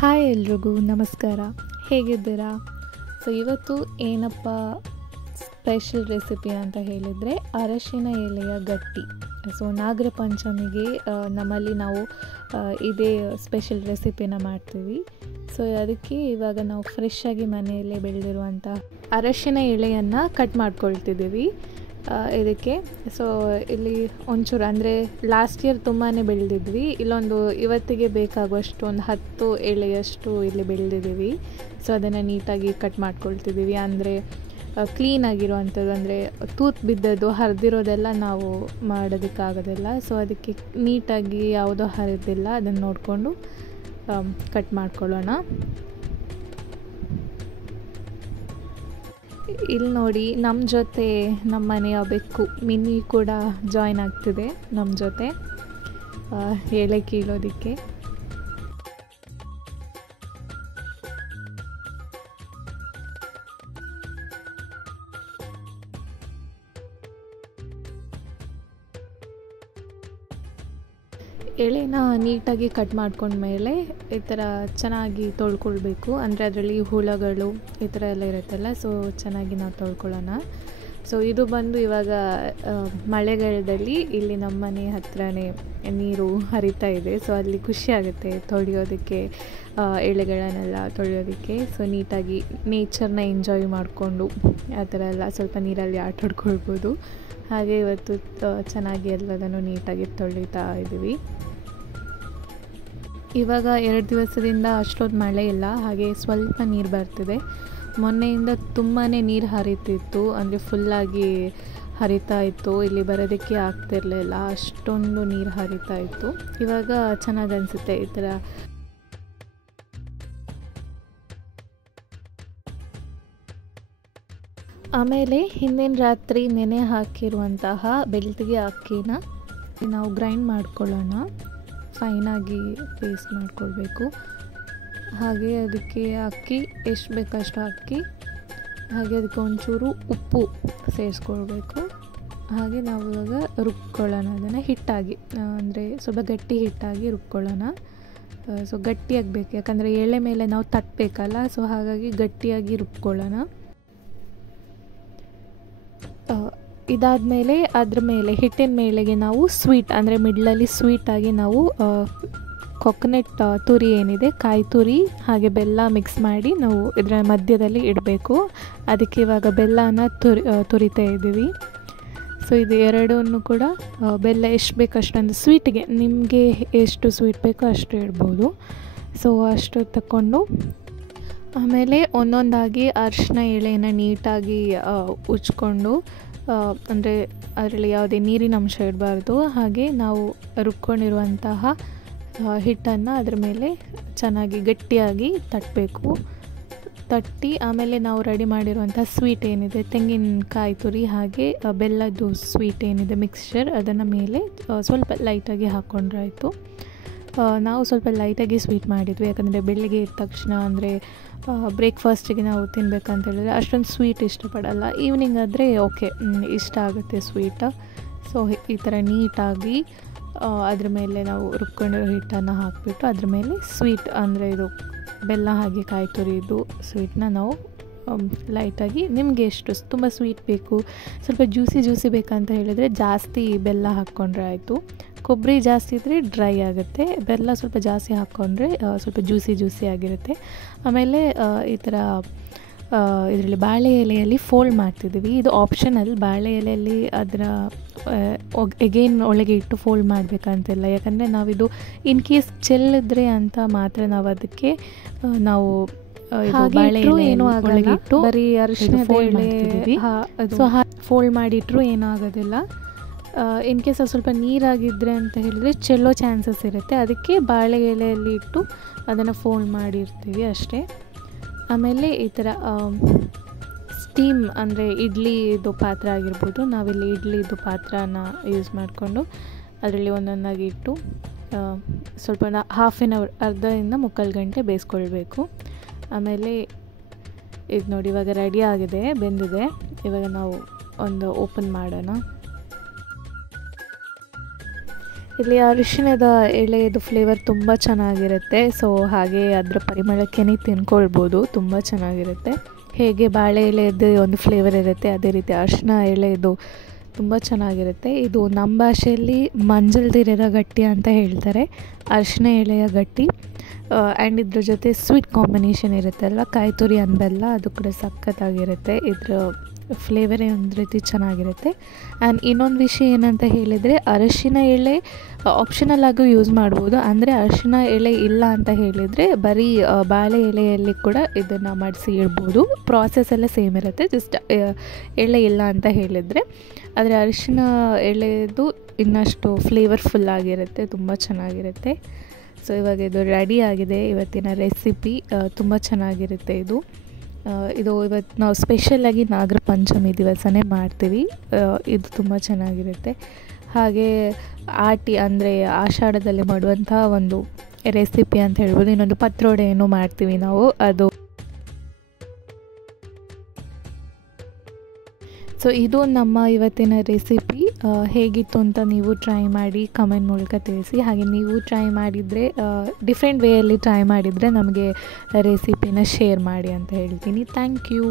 Hi ಎಲ್ರಿಗೂ ನಮಸ್ಕಾರ. ಹೇಗಿದ್ದೀರಾ? ಇವತ್ತು ಏನಪ್ಪ ಸ್ಪೆಷಲ್ ರೆಸಿಪಿ ಅಂತ ಹೇಳಿದರೆ ಅರಶಿನ ಎಲೆಯ ಗಟ್ಟಿ. ನಾಗರ ಪಂಚಮಿಗೆ ನಮ್ಮಲ್ಲಿ ನಾವು ಇದೇ ಸ್ಪೆಷಲ್ ರೆಸಿಪಿನ ಮಾಡ್ತೀವಿ. ಅದಕ್ಕೆ ಇವಾಗ ನಾವು ಫ್ರೆಶ್ಶಾಗಿ ಮನೆಯಲ್ಲೇ ಬೆಳೆದಿರುವಂಥ ಅರಶಿನ ಎಲೆಯನ್ನು ಕಟ್ ಮಾಡ್ಕೊಳ್ತಿದ್ದೀವಿ. ಇದಕ್ಕೆ ಇಲ್ಲಿ ಒಂಚೂರು ಅಂದರೆ ಲಾಸ್ಟ್ ಇಯರ್ ತುಂಬಾ ಬೆಳೆದಿದ್ವಿ. ಇವತ್ತಿಗೆ ಬೇಕಾಗುವಷ್ಟು ಒಂದು 10 ಎಲೆಯಷ್ಟು ಇಲ್ಲಿ ಬೆಳೆದಿದ್ದೀವಿ. ಅದನ್ನು ನೀಟಾಗಿ ಕಟ್ ಮಾಡ್ಕೊಳ್ತಿದ್ದೀವಿ. ಅಂದರೆ ಕ್ಲೀನಾಗಿರುವಂಥದ್ದು, ಅಂದರೆ ತೂತು ಬಿದ್ದದ್ದು ಹರಿದಿರೋದೆಲ್ಲ ನಾವು ಮಾಡೋದಕ್ಕಾಗೋದಿಲ್ಲ. ಅದಕ್ಕೆ ನೀಟಾಗಿ ಯಾವುದೋ ಹರಿದಿಲ್ಲ ಅದನ್ನು ನೋಡಿಕೊಂಡು ಕಟ್ ಮಾಡ್ಕೊಳ್ಳೋಣ. ಇಲ್ಲಿ ನೋಡಿ, ನಮ್ಮ ಜೊತೆ ನಮ್ಮ ಮನೆಯ ಬೆಕ್ಕು ಮಿನಿ ಕೂಡ ಜಾಯ್ನ್ ಆಗ್ತಿದೆ ನಮ್ಮ ಜೊತೆ ಎಲೆ ಕೀಳೋದಕ್ಕೆ. ಎಳೆನ ನೀಟಾಗಿ ಕಟ್ ಮಾಡ್ಕೊಂಡ್ಮೇಲೆ ಈ ಥರ ಚೆನ್ನಾಗಿ ತೊಳ್ಕೊಳ್ಬೇಕು. ಅಂದರೆ ಅದರಲ್ಲಿ ಹುಳಗಳು ಈ ಥರ ಎಲ್ಲ ಇರುತ್ತಲ್ಲ, ಚೆನ್ನಾಗಿ ನಾವು ತೊಳ್ಕೊಳ್ಳೋಣ. ಇದು ಬಂದು ಇವಾಗ ಮಳೆಗಾಲದಲ್ಲಿ ಇಲ್ಲಿ ನಮ್ಮ ಮನೆ ಹತ್ರನೇ ನೀರು ಹರಿತಾ ಇದೆ. ಅಲ್ಲಿ ಖುಷಿ ಆಗುತ್ತೆ ತೊಳೆಯೋದಕ್ಕೆ, ಎಳೆಗಳನ್ನೆಲ್ಲ ತೊಳೆಯೋದಕ್ಕೆ. ನೀಟಾಗಿ ನೇಚರ್ನ ಎಂಜಾಯ್ ಮಾಡಿಕೊಂಡು ಆ ಥರ ಎಲ್ಲ ಸ್ವಲ್ಪ ನೀರಲ್ಲಿ ಆಟಾಡ್ಕೊಳ್ಬೋದು. ಹಾಗೆ ಇವತ್ತು ಚೆನ್ನಾಗಿ ಎಲ್ಲದನ್ನು ನೀಟಾಗಿ ತೊಳಿತಾ ಇದ್ದೀವಿ. ಇವಾಗ 2 ದಿವಸದಿಂದ ಅಷ್ಟೊಂದು ಮಳೆ ಇಲ್ಲ, ಹಾಗೆ ಸ್ವಲ್ಪ ನೀರು ಬರ್ತಿದೆ. ಮೊನ್ನೆಯಿಂದ ತುಂಬಾ ನೀರು ಹರಿತಿತ್ತು, ಅಂದರೆ ಫುಲ್ಲಾಗಿ ಹರಿತಾ ಇತ್ತು. ಇಲ್ಲಿ ಬರೋದಕ್ಕೆ ಆಗ್ತಿರಲಿಲ್ಲ, ಅಷ್ಟೊಂದು ನೀರು ಹರಿತಾ ಇತ್ತು. ಇವಾಗ ಚೆನ್ನಾಗಿ ಅನಿಸುತ್ತೆ ಈ ಥರ. ಆಮೇಲೆ ಹಿಂದಿನ ರಾತ್ರಿ ನೆನೆ ಹಾಕಿರುವಂತಹ ಬೆಳ್ತಿಗೆ ಅಕ್ಕಿನ ನಾವು ಗ್ರೈಂಡ್ ಮಾಡ್ಕೊಳ್ಳೋಣ. ಫೈನಾಗಿ ಪೇಸ್ಟ್ ಮಾಡ್ಕೊಳ್ಬೇಕು. ಹಾಗೆ ಅದಕ್ಕೆ ಅಕ್ಕಿ ಎಷ್ಟು ಬೇಕಷ್ಟು ಅಕ್ಕಿ, ಹಾಗೆ ಅದಕ್ಕೆ ಒಂಚೂರು ಉಪ್ಪು ಸೇರಿಸ್ಕೊಳ್ಬೇಕು. ಹಾಗೆ ನಾವು ಇವಾಗ ರುಬ್ಕೊಳ್ಳೋಣ ಅದನ್ನು ಹಿಟ್ಟಾಗಿ, ಅಂದರೆ ಸ್ವಲ್ಪ ಗಟ್ಟಿ ಹಿಟ್ಟಾಗಿ ರುಬ್ಕೊಳ್ಳೋಣ. ಗಟ್ಟಿಯಾಗಬೇಕು, ಯಾಕಂದರೆ ಎಳೆ ಮೇಲೆ ನಾವು ತಟ್ಟಬೇಕಲ್ಲ, ಹಾಗಾಗಿ ಗಟ್ಟಿಯಾಗಿ ರುಬ್ಕೊಳ್ಳೋಣ. ಇದಾದಮೇಲೆ ಅದ್ರ ಮೇಲೆ ಹಿಟ್ಟಿನ ಮೇಲೆಗೆ ನಾವು ಸ್ವೀಟ್, ಅಂದರೆ ಮಿಡ್ಲಲ್ಲಿ ಸ್ವೀಟಾಗಿ ನಾವು ಕೊಕೊನಟ್ ತುರಿ ಏನಿದೆ, ಕಾಯಿ ತುರಿ ಹಾಗೆ ಬೆಲ್ಲ ಮಿಕ್ಸ್ ಮಾಡಿ ನಾವು ಇದರ ಮಧ್ಯದಲ್ಲಿ ಇಡಬೇಕು. ಅದಕ್ಕೆ ಇವಾಗ ಬೆಲ್ಲನ ತುರಿತಾ ಇದ್ದೀವಿ. ಇದು ಎರಡನ್ನೂ ಕೂಡ ಬೆಲ್ಲ ಎಷ್ಟು ಬೇಕಷ್ಟು, ಅಂದರೆ ಸ್ವೀಟಿಗೆ ನಿಮಗೆ ಎಷ್ಟು ಸ್ವೀಟ್ ಬೇಕೋ ಅಷ್ಟು ಇಡ್ಬೋದು. ಅಷ್ಟು ತಗೊಂಡು ಆಮೇಲೆ ಒಂದೊಂದಾಗಿ ಅರಿಶಿನ ಎಳೆನ ನೀಟಾಗಿ ಉಜ್ಕೊಂಡು, ಅಂದರೆ ಅದರಲ್ಲಿ ಯಾವುದೇ ನೀರಿನ ಅಂಶ ಇಡಬಾರ್ದು. ಹಾಗೆ ನಾವು ರುಬ್ಕೊಂಡಿರುವಂತಹ ಹಿಟ್ಟನ್ನು ಅದರ ಮೇಲೆ ಚೆನ್ನಾಗಿ ಗಟ್ಟಿಯಾಗಿ ತಟ್ಟಬೇಕು. ತಟ್ಟಿ ಆಮೇಲೆ ನಾವು ರೆಡಿ ಮಾಡಿರುವಂಥ ಸ್ವೀಟ್ ಏನಿದೆ, ತೆಂಗಿನಕಾಯಿ ತುರಿ ಹಾಗೆ ಬೆಲ್ಲದ್ದು ಸ್ವೀಟ್ ಏನಿದೆ ಮಿಕ್ಸ್ಚರ್, ಅದನ್ನು ಮೇಲೆ ಸ್ವಲ್ಪ ಲೈಟಾಗಿ ಹಾಕ್ಕೊಂಡ್ರೆ ಆಯಿತು. ನಾವು ಸ್ವಲ್ಪ ಲೈಟಾಗಿ ಸ್ವೀಟ್ ಮಾಡಿದ್ವಿ, ಯಾಕಂದರೆ ಬೆಳಿಗ್ಗೆ ಎದ್ದ ತಕ್ಷಣ ಅಂದರೆ ಬ್ರೇಕ್ಫಾಸ್ಟಿಗೆ ನಾವು ತಿನ್ನಬೇಕಂತ ಹೇಳಿದ್ರೆ ಅಷ್ಟೊಂದು ಸ್ವೀಟ್ ಇಷ್ಟಪಡಲ್ಲ. ಈವ್ನಿಂಗ್ ಆದರೆ ಓಕೆ, ಇಷ್ಟ ಆಗುತ್ತೆ ಸ್ವೀಟ್. ಈ ಥರ ನೀಟಾಗಿ ಅದ್ರ ಮೇಲೆ ನಾವು ರುಬ್ಕೊಂಡಿರೋ ಹಿಟ್ಟನ್ನು ಹಾಕಿಬಿಟ್ಟು ಅದ್ರ ಮೇಲೆ ಸ್ವೀಟ್, ಅಂದರೆ ಇದು ಬೆಲ್ಲ ಹಾಗೆ ಕಾಯಿ ತುರಿದು ಸ್ವೀಟನ್ನ ನಾವು ಲೈಟಾಗಿ, ನಿಮಗೆ ಎಷ್ಟು ತುಂಬ ಸ್ವೀಟ್ ಬೇಕು, ಸ್ವಲ್ಪ ಜ್ಯೂಸಿ ಬೇಕಂತ ಹೇಳಿದರೆ ಜಾಸ್ತಿ ಬೆಲ್ಲ ಹಾಕ್ಕೊಂಡ್ರೆ ಆಯಿತು. ಕೊಬ್ಬರಿ ಜಾಸ್ತಿ ಇದ್ದರೆ ಡ್ರೈ ಆಗುತ್ತೆ, ಬೆಲ್ಲ ಸ್ವಲ್ಪ ಜಾಸ್ತಿ ಹಾಕ್ಕೊಂಡ್ರೆ ಸ್ವಲ್ಪ ಜ್ಯೂಸಿ ಆಗಿರುತ್ತೆ. ಆಮೇಲೆ ಈ ಥರ ಇದರಲ್ಲಿ ಬಾಳೆ ಎಲೆಯಲ್ಲಿ ಫೋಲ್ಡ್ ಮಾಡ್ತಿದ್ದೀವಿ. ಇದು ಆಪ್ಷನಲ್. ಬಾಳೆ ಎಲೆಯಲ್ಲಿ ಅದರ ಎಗೇನ್ ಒಳಗೆ ಇಟ್ಟು ಫೋಲ್ಡ್ ಮಾಡಬೇಕಂತಿಲ್ಲ, ಯಾಕಂದರೆ ನಾವಿದು ಇನ್ ಕೇಸ್ ಚೆಲ್ಲಿದ್ರೆ ಅಂತ ಮಾತ್ರ ನಾವು ಅದಕ್ಕೆ ನಾವು ಬಾಳೆ ಏನೂ ಒಳಗಿಟ್ಟು ಬರೀ ಅರಿಶಿನ ಫೋಲ್ಡ್ ಮಾಡಿಟ್ರು ಏನೂ ಆಗೋದಿಲ್ಲ. ಇನ್ ಕೇಸ್ ಅದು ಸ್ವಲ್ಪ ನೀರಾಗಿದ್ದರೆ ಅಂತ ಹೇಳಿದರೆ ಚೆಲ್ಲೋ ಚಾನ್ಸಸ್ ಇರುತ್ತೆ. ಅದಕ್ಕೆ ಬಾಳೆ ಎಲೆಯಲ್ಲಿ ಇಟ್ಟು ಅದನ್ನು ಫೋಲ್ಡ್ ಮಾಡಿರ್ತೀವಿ ಅಷ್ಟೇ. ಆಮೇಲೆ ಈ ಥರ ಸ್ಟೀಮ್, ಅಂದರೆ ಇಡ್ಲಿದು ಪಾತ್ರ ಆಗಿರ್ಬೋದು, ನಾವಿಲ್ಲಿ ಇಡ್ಲಿದು ಪಾತ್ರನ ಯೂಸ್ ಮಾಡಿಕೊಂಡು ಅದರಲ್ಲಿ ಒಂದೊಂದಾಗಿ ಇಟ್ಟು ಸ್ವಲ್ಪ ಹಾಫ್ ಆನ್ ಅವರ್, ಅರ್ಧದಿಂದ 3/4 ಗಂಟೆ ಬೇಯಿಸ್ಕೊಳ್ಬೇಕು. ಆಮೇಲೆ ಇದು ನೋಡಿ, ಇವಾಗ ರೆಡಿ ಆಗಿದೆ, ಬೆಂದಿದೆ. ಇವಾಗ ನಾವು ಓಪನ್ ಮಾಡೋಣ. ಇಲ್ಲಿ ಅರಿಶಿಣದ ಎಲೆಯದು ಫ್ಲೇವರ್ ತುಂಬ ಚೆನ್ನಾಗಿರುತ್ತೆ. ಸೊ ಹಾಗೆ ಅದರ ಪರಿಮಳಕ್ಕೇ ತಿನ್ಕೊಳ್ಬೋದು, ತುಂಬ ಚೆನ್ನಾಗಿರುತ್ತೆ. ಹೇಗೆ ಬಾಳೆ ಎಲೆಯದ್ದು ಒಂದು ಫ್ಲೇವರ್ ಇರುತ್ತೆ, ಅದೇ ರೀತಿ ಅರಿಶಿಣ ಎಲೆಯದು ತುಂಬ ಚೆನ್ನಾಗಿರುತ್ತೆ. ಇದು ನಮ್ಮ ಭಾಷೆಯಲ್ಲಿ ಮಂಜಲ್ದಿರೋ ಗಟ್ಟಿ ಅಂತ ಹೇಳ್ತಾರೆ, ಅರಿಶಿಣ ಎಲೆಯ ಗಟ್ಟಿ. ಆ್ಯಂಡ್ ಇದ್ರ ಜೊತೆ ಸ್ವೀಟ್ ಕಾಂಬಿನೇಷನ್ ಇರುತ್ತಲ್ವ, ಕಾಯಿ ತುರಿ ಅಂಬೆಲ್ಲ, ಅದು ಕೂಡ ಸಖತ್ತಾಗಿರುತ್ತೆ. ಇದರ ಫ್ಲೇವರೇ ಒಂದು ರೀತಿ ಚೆನ್ನಾಗಿರುತ್ತೆ. ಆ್ಯಂಡ್ ಇನ್ನೊಂದು ವಿಷಯ ಏನಂತ ಹೇಳಿದರೆ, ಅರಿಶಿಣ ಎಲೆ ಆಪ್ಷನಲ್ ಆಗೂ ಯೂಸ್ ಮಾಡ್ಬೋದು. ಅಂದರೆ ಅರಿಶಿಣ ಎಲೆ ಇಲ್ಲ ಅಂತ ಹೇಳಿದರೆ ಬರೀ ಬಾಳೆ ಎಲೆಯಲ್ಲಿ ಕೂಡ ಇದನ್ನು ಮಾಡಿಸಿ ಇಡ್ಬೋದು. ಪ್ರಾಸೆಸ್ ಎಲ್ಲ ಸೇಮ್ ಇರುತ್ತೆ, ಜಸ್ಟ್ ಎಲೆ ಇಲ್ಲ ಅಂತ ಹೇಳಿದರೆ. ಆದರೆ ಅರಿಶಿಣ ಎಲೆದು ಇನ್ನಷ್ಟು ಫ್ಲೇವರ್ಫುಲ್ ಆಗಿರುತ್ತೆ, ತುಂಬ ಚೆನ್ನಾಗಿರುತ್ತೆ. ಸೊ ಇವಾಗ ಇದು ರೆಡಿ ಆಗಿದೆ, ಇವತ್ತಿನ ರೆಸಿಪಿ ತುಂಬ ಚೆನ್ನಾಗಿರುತ್ತೆ. ಇದು ಇವತ್ತು ನಾವು ಸ್ಪೆಷಲಾಗಿ ನಾಗರ ಪಂಚಮಿ ದಿವಸನೇ ಮಾಡ್ತೀವಿ. ಇದು ತುಂಬ ಚೆನ್ನಾಗಿರುತ್ತೆ. ಹಾಗೆ ಅಂದರೆ ಆಷಾಢದಲ್ಲಿ ಮಾಡುವಂಥ ಒಂದು ರೆಸಿಪಿ ಅಂತ ಹೇಳ್ಬೋದು. ಇನ್ನೊಂದು ಪತ್ರೊಡೆಯನ್ನು ಮಾಡ್ತೀವಿ ನಾವು, ಅದು. ಸೊ ಇದು ನಮ್ಮ ಇವತ್ತಿನ ರೆಸಿಪಿ. ಹೇಗಿತ್ತು ಅಂತ ನೀವು ಟ್ರೈ ಮಾಡಿ ಕಮೆಂಟ್ ಮೂಲಕ ತಿಳಿಸಿ. ಹಾಗೆ ನೀವು ಟ್ರೈ ಮಾಡಿದರೆ, ಡಿಫ್ರೆಂಟ್ ವೇಯಲ್ಲಿ ಟ್ರೈ ಮಾಡಿದರೆ ನಮಗೆ ರೆಸಿಪಿನ ಶೇರ್ ಮಾಡಿ ಅಂತ ಹೇಳ್ತೀನಿ. Thank you.